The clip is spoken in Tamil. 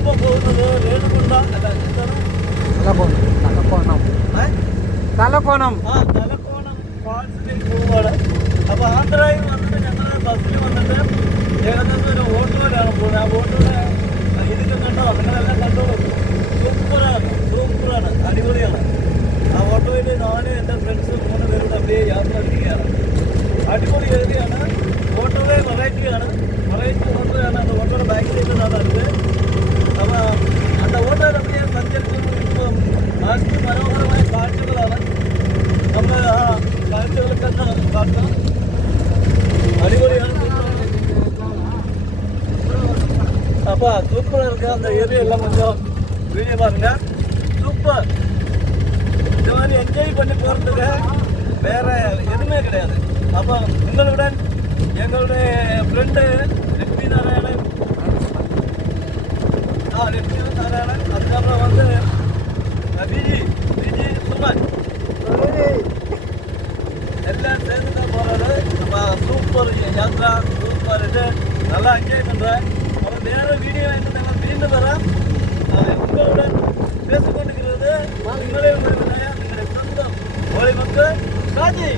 ഞങ്ങളിപ്പോൾ പോകുന്നത് രേണുകുണ്ട അല്ല തലക്കോണം ഫാൾസിലേക്ക് പോവുകയാണ്. അപ്പോൾ ആന്ധ്രയിൽ വന്നിട്ട് ഞങ്ങൾ ബസ്സിൽ വന്നിട്ട് ഏകദേശം ഒരു ഓട്ടോയിലാണ് പോകുന്നത്. ആ ഓട്ടോയുടെ ഇതൊക്കെ കണ്ടോ, നിങ്ങളെല്ലാം കണ്ടോളൂ. സൂപ്പറാണ്, അടിപൊളിയാണ്. ആ ഓട്ടോയിൽ ഞാനും എൻ്റെ ഫ്രണ്ട്സ് 3 പേരുടെ அப்படியே യാത്ര ചെയ്യുകയാണ്. അടിപൊളി ഏരിയയാണ്. ഓട്ടോയുടെ വെറൈറ്റി ഓട്ടോയാണ്. அந்த ஓட்டோட பேக்கில் தான் இருக்குது. அப்போ அந்த ஓட்டோவில் அப்படியே சஞ்சரிக்கும் ഇപ്പം മനോഹരമായ കാഴ്ചകളാണ്. നമ്മൾ ആ കാഴ്ചകളൊക്കെ കാണാം. அடிப்படையான அப்பா சூப்பராக இருக்குது. அந்த ஏரியாலாம் கொஞ்சம் வீடியோ பாருங்க. சூப்பர். இந்த மாதிரி என்ஜாய் பண்ணி போகிறதுக்கு வேறு எதுவுமே கிடையாது. அப்போ உங்களுடன் எங்களுடைய ஃப்ரெண்டு லட்சுமி நாராயணன், அதுக்கப்புறம் வந்து விஜி சுமன் எல்லாம் சேர்ந்து தான் போகிறது. நம்ம சூப்பர் யாத்ரா, சூப்பர் இது நல்லா என்ஜாய் பண்ணுறேன். அப்புறம் வேறு வீடியோ என்ன நாங்கள் மீண்டும் வரோம். உங்களுடன் பேசிக்கொண்டிருக்கிறது உங்களுடைய சொந்தம் மொழி மக்கள் காஜி.